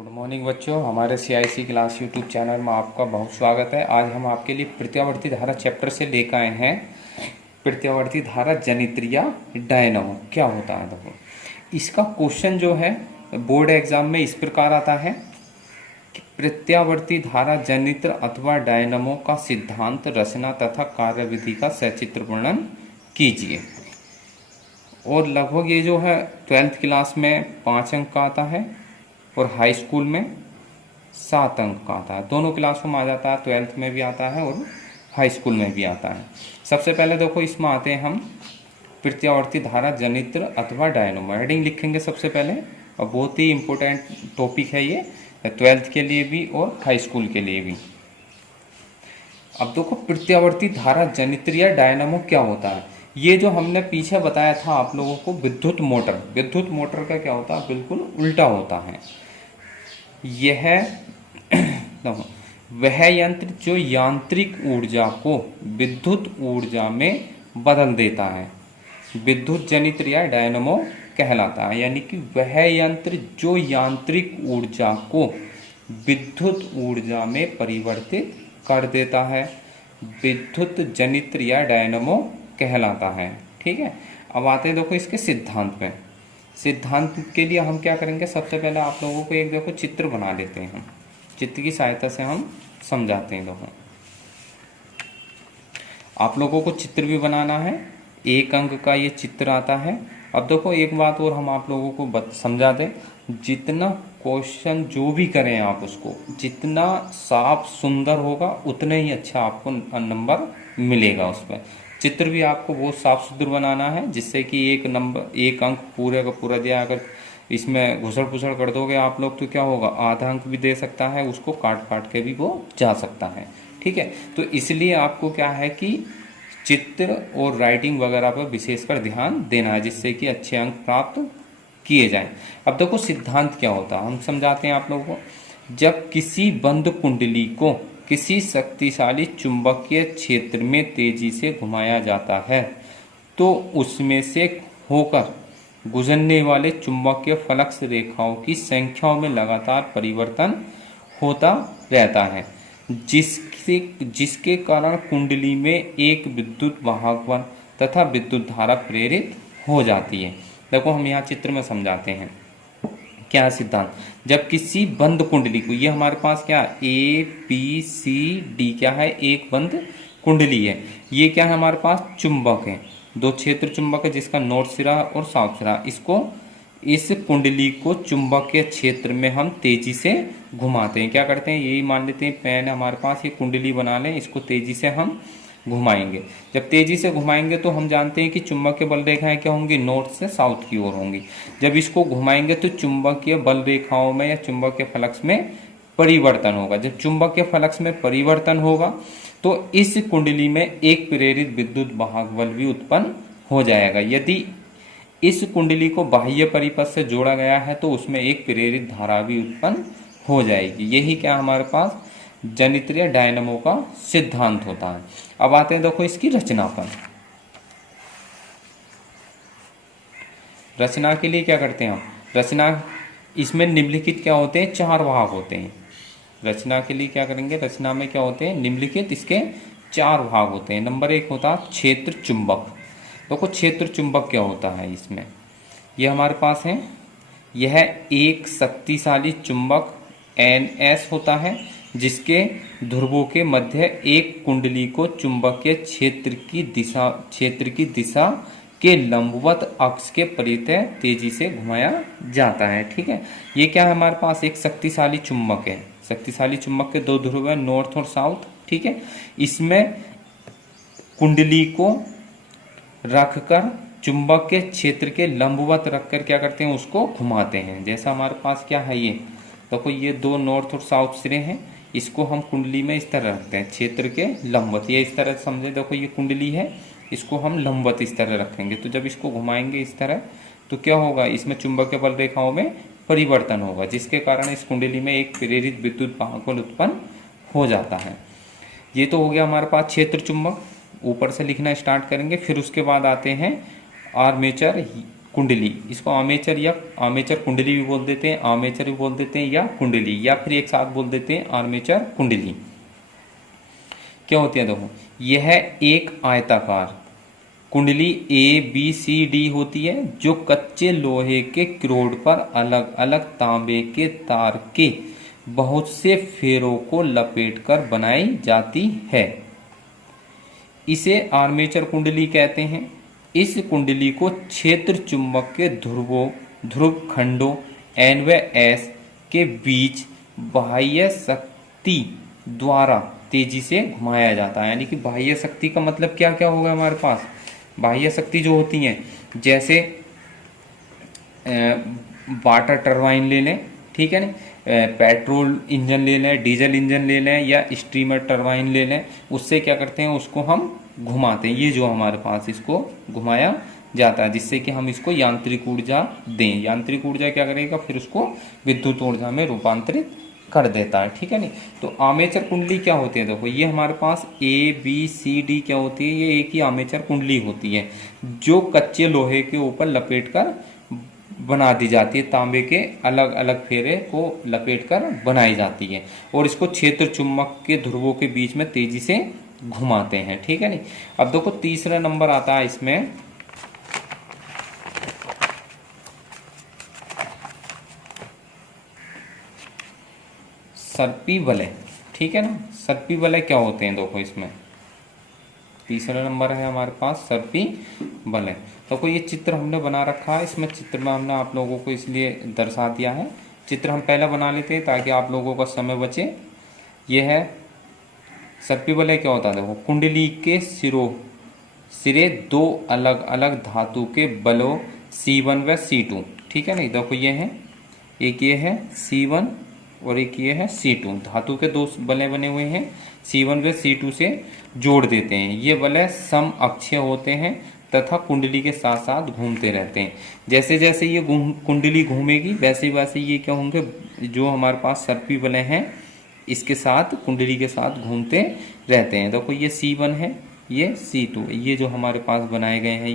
Good morning बच्चों, हमारे CIC class YouTube channel में आपका बहुत स्वागत है। आज हम आपके लिए प्रत्यावर्ती धारा चैप्टर से लेकर आए हैं प्रत्यावर्ती धारा जनित्रिया डायनामो क्या होता है। देखो, इसका क्वेश्चन जो है बोर्ड एग्जाम में इस प्रकार आता है कि प्रत्यावर्ती धारा जनित्र अथवा डायनामो का सिद्धांत, रचना तथा कार्यविधि का सचित्र वर्णन कीजिए। और लगभग ये जो है 12th क्लास में 5 अंक का आता है और हाई स्कूल में 7 अंक का आता है। दोनों क्लासों में आ जाता है, 12th में भी आता है और हाई स्कूल में भी आता है। सबसे पहले देखो, इसमें आते हैं हम प्रत्यावर्ती धारा जनित्र अथवा डायनामो। हेडिंग लिखेंगे सबसे पहले, और बहुत ही इम्पोर्टेंट टॉपिक है ये 12th के लिए भी और हाई स्कूल के लिए भी। अब देखो, प्रत्यावर्ती धारा जनित्र या डायनामो क्या होता है। ये जो हमने पीछे बताया था आप लोगों को, विद्युत मोटर का क्या होता है, बिल्कुल उल्टा होता है। यह वह यंत्र जो यांत्रिक ऊर्जा को विद्युत ऊर्जा में बदल देता है, विद्युत जनित्र या डायनामो कहलाता है। यानी कि वह यंत्र जो यांत्रिक ऊर्जा को विद्युत ऊर्जा में परिवर्तित कर देता है, विद्युत जनित्र या डायनामो कहलाता है। ठीक है, अब आते हैं देखो इसके सिद्धांत पे। सिद्धांत के लिए हम क्या करेंगे, सबसे पहले आप लोगों को एक देखो चित्र बना लेते हैं। हम चित्र की सहायता से हम समझाते हैं। देखो, आप लोगों को चित्र भी बनाना है, 1 अंक का ये चित्र आता है। अब देखो, एक बात और हम आप लोगों को समझा दें, जितना क्वेश्चन जो भी करें आप उसको जितना साफ सुंदर होगा उतना ही अच्छा आपको नंबर मिलेगा उस पर। चित्र भी आपको बहुत साफ सुथर बनाना है, जिससे कि 1 अंक पूरे का पूरा दिया। अगर इसमें घुसड़ पुसड़ कर दोगे आप लोग तो क्या होगा, आधा अंक भी दे सकता है, उसको काट काट के भी वो जा सकता है। ठीक है, तो इसलिए आपको क्या है कि चित्र और राइटिंग वगैरह पर विशेषकर ध्यान देना है, जिससे कि अच्छे अंक प्राप्त किए जाएं। अब देखो, सिद्धांत क्या होता है हम समझाते हैं आप लोगों को। जब किसी बंद कुंडली को किसी शक्तिशाली चुंबकीय क्षेत्र में तेजी से घुमाया जाता है तो उसमें से होकर गुजरने वाले चुंबकीय फ्लक्स रेखाओं की संख्याओं में लगातार परिवर्तन होता रहता है, जिसके कारण कुंडली में एक विद्युत वाहक बल तथा विद्युत धारा प्रेरित हो जाती है। देखो, हम यहाँ चित्र में समझाते हैं क्या सिद्धांत। जब किसी बंद कुंडली को, ये हमारे पास क्या ABCD क्या है, एक बंद कुंडली है। ये क्या है, हमारे पास चुंबक है, 2 क्षेत्र चुंबक है, जिसका नॉर्थ सिरा और साउथ सिरा। इस कुंडली को चुंबकीय क्षेत्र में हम तेजी से घुमाते हैं। क्या करते हैं, यही मान लेते हैं पेन हमारे पास, ये कुंडली बना लें, इसको तेजी से हम घुमाएंगे। जब तेजी से घुमाएंगे तो हम जानते हैं कि चुंबकीय बल रेखाएं क्या होंगी, नॉर्थ से साउथ की ओर होंगी। जब इसको घुमाएंगे तो चुंबकीय बल रेखाओं में या चुंबकीय फ्लक्स में परिवर्तन होगा। जब चुंबकीय फ्लक्स में परिवर्तन होगा तो इस कुंडली में एक प्रेरित विद्युत वाहक बल भी उत्पन्न हो जाएगा। यदि इस कुंडली को बाह्य परिपथ से जोड़ा गया है तो उसमें एक प्रेरित धारा भी उत्पन्न हो जाएगी। यही क्या हमारे पास जनित्र या डायनामो का सिद्धांत होता है। अब आते हैं देखो इसकी रचना पर। रचना के लिए क्या करते हैं हम, रचना इसमें निम्नलिखित क्या होते हैं, 4 भाग होते हैं। रचना के लिए क्या करेंगे, रचना में क्या होते हैं, निम्नलिखित इसके 4 भाग होते हैं। नंबर 1 होता है क्षेत्र चुंबक। देखो, क्षेत्र चुंबक क्या होता है, इसमें यह हमारे पास है, यह एक शक्तिशाली चुंबक NS होता है, जिसके ध्रुवों के मध्य एक कुंडली को चुंबकीय क्षेत्र की दिशा के लंबवत अक्ष के परितः तेजी से घुमाया जाता है। ठीक है, ये क्या है, हमारे पास एक शक्तिशाली चुंबक है। शक्तिशाली चुंबक के 2 ध्रुव है, नॉर्थ और साउथ। ठीक है, इसमें कुंडली को रखकर चुंबकीय क्षेत्र के लंबवत रखकर क्या करते हैं, उसको घुमाते हैं। जैसा हमारे पास क्या है, ये देखो, ये 2 नॉर्थ और साउथ सिरे हैं, इसको हम कुंडली में इस तरह रखते हैं, क्षेत्र के लंबवत। ये इस तरह समझे, देखो ये कुंडली है, इसको हम लंबवत इस तरह रखेंगे। तो जब इसको घुमाएंगे इस तरह तो क्या होगा, इसमें चुंबकीय बल रेखाओं में परिवर्तन होगा, जिसके कारण इस कुंडली में एक प्रेरित विद्युत वाहक बल उत्पन्न हो जाता है। ये तो हो गया हमारे पास क्षेत्र चुंबक। ऊपर से लिखना स्टार्ट करेंगे, फिर उसके बाद आते हैं आर्मेचर कुंडली, इसको आर्मेचर या आर्मेचर कुंडली भी बोल देते हैं, आर्मेचर भी बोल देते हैं, या कुंडली, या फिर एक साथ बोल देते हैं आर्मेचर कुंडली। क्या होती है देखो, यह एक आयताकार कुंडली ABCD होती है जो कच्चे लोहे के क्रोड पर अलग अलग तांबे के तार के बहुत से फेरों को लपेटकर बनाई जाती है। इसे आर्मेचर कुंडली कहते हैं। इस कुंडली को क्षेत्र चुंबक के ध्रुव खंडों N व S के बीच बाह्य शक्ति द्वारा तेजी से घुमाया जाता है। यानी कि बाह्य शक्ति का मतलब क्या क्या होगा हमारे पास, बाह्य शक्ति जो होती हैं, जैसे वाटर टरबाइन ले लें, ठीक है ना, पेट्रोल इंजन ले लें, डीजल इंजन ले लें, या स्टीमर टरबाइन ले लें, उससे क्या करते हैं, उसको हम घुमाते हैं। ये जो हमारे पास इसको घुमाया जाता है जिससे कि हम इसको यांत्रिक ऊर्जा दें। यांत्रिक ऊर्जा क्या करेगा, फिर उसको विद्युत ऊर्जा में रूपांतरित कर देता है, ठीक है नहीं। तो आर्मेचर कुंडली क्या होती है, देखो ये हमारे पास ABCD क्या होती है, ये एक ही आर्मेचर कुंडली होती है जो कच्चे लोहे के ऊपर लपेटकर बना दी जाती है, तांबे के अलग अलग फेरे को लपेटकर बनाई जाती है, और इसको क्षेत्र चुंबक के ध्रुवों के बीच में तेजी से घुमाते हैं, ठीक है नहीं। अब देखो तीसरा नंबर आता है इसमें सर्पी वलय, ठीक है ना। सर्पी वलय क्या होते हैं, देखो इसमें तीसरा नंबर है हमारे पास सर्पी वलय। देखो ये चित्र हमने बना रखा है, इसमें चित्र में हमने आप लोगों को इसलिए दर्शा दिया है, चित्र हम पहले बना लेते हैं ताकि आप लोगों का समय बचे। ये है सर्पी वलय क्या होता है, देखो कुंडली के सिरे दो अलग अलग धातु के बलों C1 व C2, ठीक है नहीं। देखो ये है, एक ये है C1 और एक ये है C2, धातु के दो बलय बने हुए हैं, C1 व C2 से जोड़ देते हैं। ये वलय सम अक्षीय होते हैं तथा कुंडली के साथ साथ घूमते रहते हैं। जैसे जैसे ये कुंडली घूमेगी वैसे वैसे ये क्या होंगे, जो हमारे पास सर्पी वलय हैं इसके साथ कुंडली के साथ घूमते रहते हैं। देखो ये C1 है, ये C2, ये जो हमारे पास बनाए गए हैं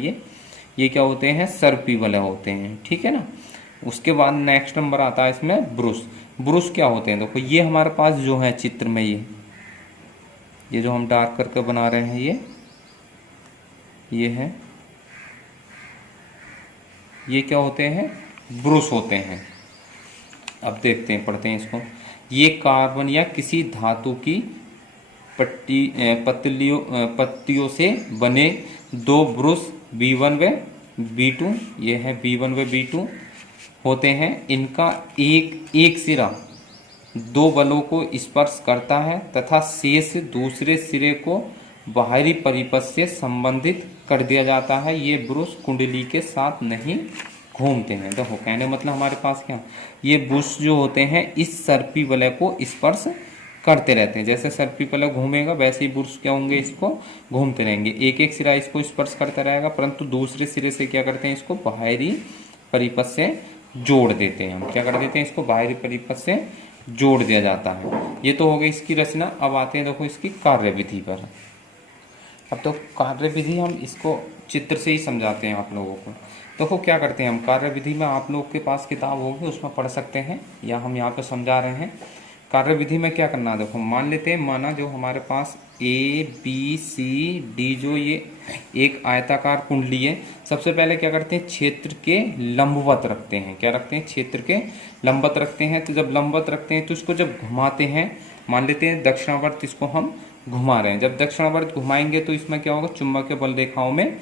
ये क्या होते हैं, सर्पी वलय होते हैं, ठीक है ना। उसके बाद नेक्स्ट नंबर आता है इसमें ब्रुश। ब्रुश क्या होते हैं, देखो ये हमारे पास जो है चित्र में ये जो हम डार्क करके बना रहे हैं ये है, ये क्या होते हैं, ब्रुश होते हैं। अब देखते हैं, पढ़ते हैं इसको। ये कार्बन या किसी धातु की पत्तियों से बने दो ब्रुश B1 व B2, ये है B1 व B2 होते हैं। इनका एक सिरा दो बलों को स्पर्श करता है तथा शेष दूसरे सिरे को बाहरी परिपथ से संबंधित कर दिया जाता है। ये ब्रुश कुंडली के साथ नहीं घूमते हैं। देखो कहने मतलब हमारे पास क्या, ये ब्रुश जो होते हैं इस सर्पी वलय को स्पर्श करते रहते हैं। जैसे सर्पी वलय घूमेगा वैसे ही ब्रुश क्या होंगे, इसको घूमते रहेंगे। एक एक सिरा इसको स्पर्श करता रहेगा, परंतु दूसरे सिरे से क्या करते हैं, इसको बाहरी परिपथ से जोड़ देते हैं। हम क्या कर देते हैं, इसको बाहरी परिपथ से जोड़ दिया जाता है। ये तो हो गई इसकी रचना। अब आते हैं देखो इसकी कार्यविधि पर। अब तो कार्यविधि हम इसको चित्र से ही समझाते हैं आप लोगों को। देखो क्या करते हैं हम, कार्यविधि में आप लोग के पास किताब होगी उसमें पढ़ सकते हैं, या हम यहाँ पे समझा रहे हैं। कार्यविधि में क्या करना है, देखो मान लेते हैं, माना जो हमारे पास ABCD जो ये एक आयताकार कुंडली है, सबसे पहले क्या करते हैं, क्षेत्र के लंबवत रखते हैं। क्या रखते हैं, क्षेत्र के लंबवत रखते हैं। तो जब लंबवत रखते हैं तो इसको जब घुमाते हैं, मान लेते हैं दक्षिणावर्त इसको हम घुमा रहे हैं। जब दक्षिणावर्त घुमाएंगे तो इसमें क्या होगा, चुंबकीय बल रेखाओं में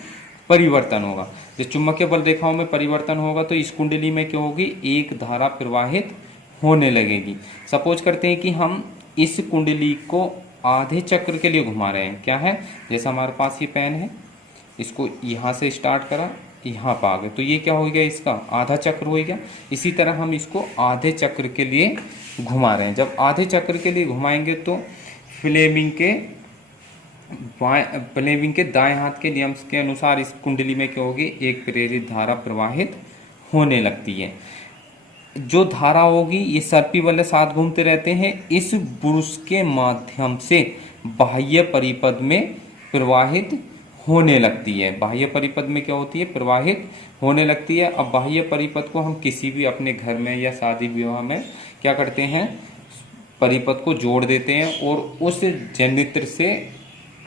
परिवर्तन होगा। जब चुंबकीय बल रेखाओं में परिवर्तन होगा तो इस कुंडली में क्या होगी, एक धारा प्रवाहित होने लगेगी। सपोज करते हैं कि हम इस कुंडली को आधे चक्र के लिए घुमा रहे हैं। क्या है, जैसे हमारे पास ये पेन है, इसको यहाँ से स्टार्ट करा, यहाँ पर आ गए, तो ये क्या हो गया, इसका आधा चक्र हो गया। इसी तरह हम इसको आधे चक्र के लिए घुमा रहे हैं। जब आधे चक्र के लिए घुमाएंगे तो फ्लेमिंग के दाएं हाथ के नियम के अनुसार इस कुंडली में क्या होगी, एक प्रेरित धारा प्रवाहित होने लगती है। जो धारा होगी ये सर्पी वलय साथ घूमते रहते हैं, इस ब्रुश के माध्यम से बाह्य परिपथ में प्रवाहित होने लगती है। बाह्य परिपथ में क्या होती है, प्रवाहित होने लगती है। अब बाह्य परिपथ को हम किसी भी अपने घर में या शादी विवाह में क्या करते हैं, परिपथ को जोड़ देते हैं और उस जनित्र से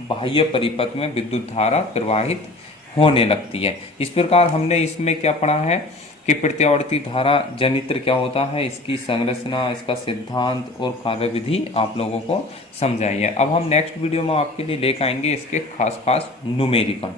बाह्य परिपथ में विद्युत धारा प्रवाहित होने लगती है। इस प्रकार हमने इसमें क्या पढ़ा है कि प्रत्यावर्ती धारा जनित्र क्या होता है, इसकी संरचना, इसका सिद्धांत और कार्यविधि आप लोगों को समझाई है। अब हम नेक्स्ट वीडियो में आपके लिए लेकर आएंगे इसके खास न्यूमेरिकल।